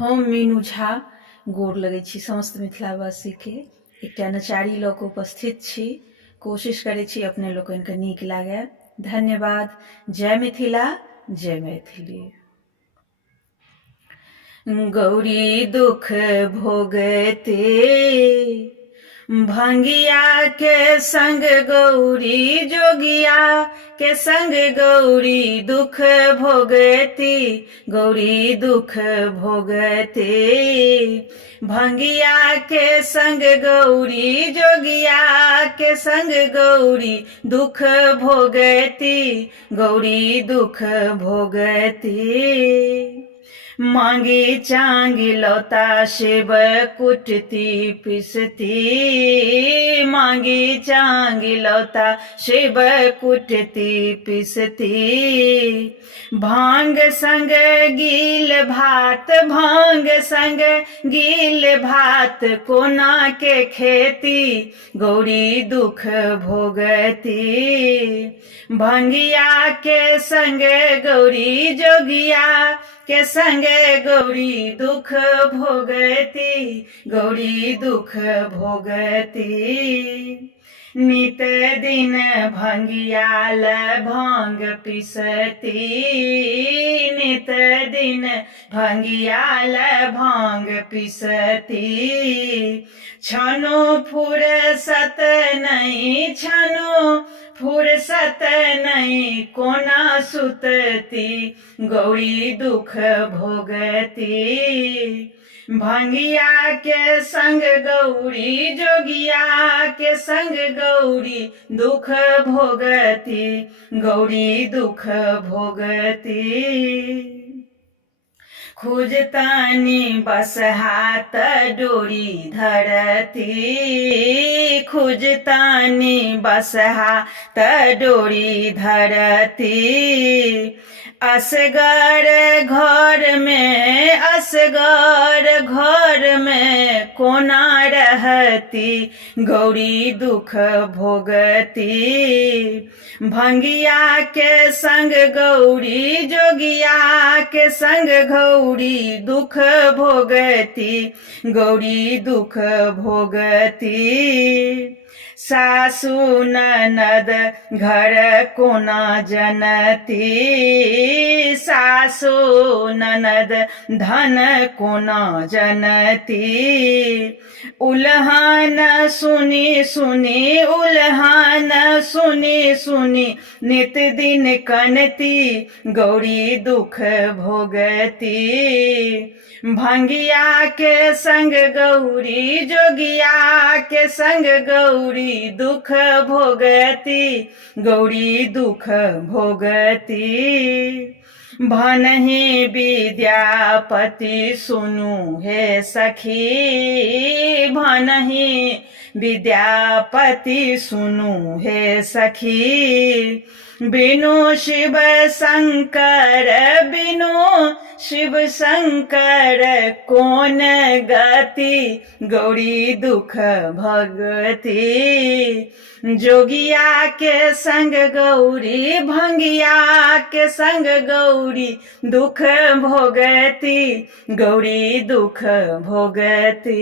हम मीनू झा गोर लगै छी समस्त मिथिलावासी के। एकटा नचारी लऽ कऽ उपस्थित छी। कोशिश करै छी अपने लोकनिके नीक लागय। धन्यवाद। जय मिथिला, जय मैथिली। गौरी दुख भोगते भंगिया के संग गौरी जोगिया के संग गौरी दुख भोगती। गौरी दुख भोगते भंगिया के संग गौरी जोगिया के संग गौरी दुख भोगती। गौरी दुख भोगती। मांगी चांगी लौता शिव कुटती पिसती। मांगी चांगी लौता शिव कुटती पिसती। भांग संग गील भात भांग संग गील भात कोना के खेती। गौरी दुख भोगती। भंगिया के संग गौरी जोगिया के संग गौरी दुख भोगती। गौरी दुख भोगती। नित दिन भंगियाल भांग पिसती। नित दिन भंगियाल भांग पिसती। छनो फुरसत नहीं छनो फुरसत नहीं कोना सुतती। गौरी दुख भोगती। भंगिया के संग गौरी जोगिया के संग गौरी दुख भोगती। गौरी दुख भोगती। खुजतानी बस हाथ डोरी धरती। खुजतानी बस हाथ डोरी धरती। असगर घर में असगर घर में कोना रहती। गौरी दुख भोगती। भंगिया के संग गौरी जोगिया के संग गौरी दुख भोगती। गौरी दुख भोगती। सासु ननद घर कोना जनती। सासु ननद धन कोना जनती। उल्हान सुनी सुनी उल्हान सुनी सुनी नित दिन कनती। गौरी दुख भोगती। भंगिया के संग गौरी जोगिया के संग गौरी दुख भोगती। गौरी दुख भोगती। भनहि विद्यापति सुनु हे सखी। भनहि विद्यापति सुनु हे सखी। बिनु शिव शंकर बिनु शिव शंकर कौन गति। गौरी दुख भगती। जोगिया के संग गौरी भंगिया के संग गौरी दुख भोगती। गौरी दुख भोगती।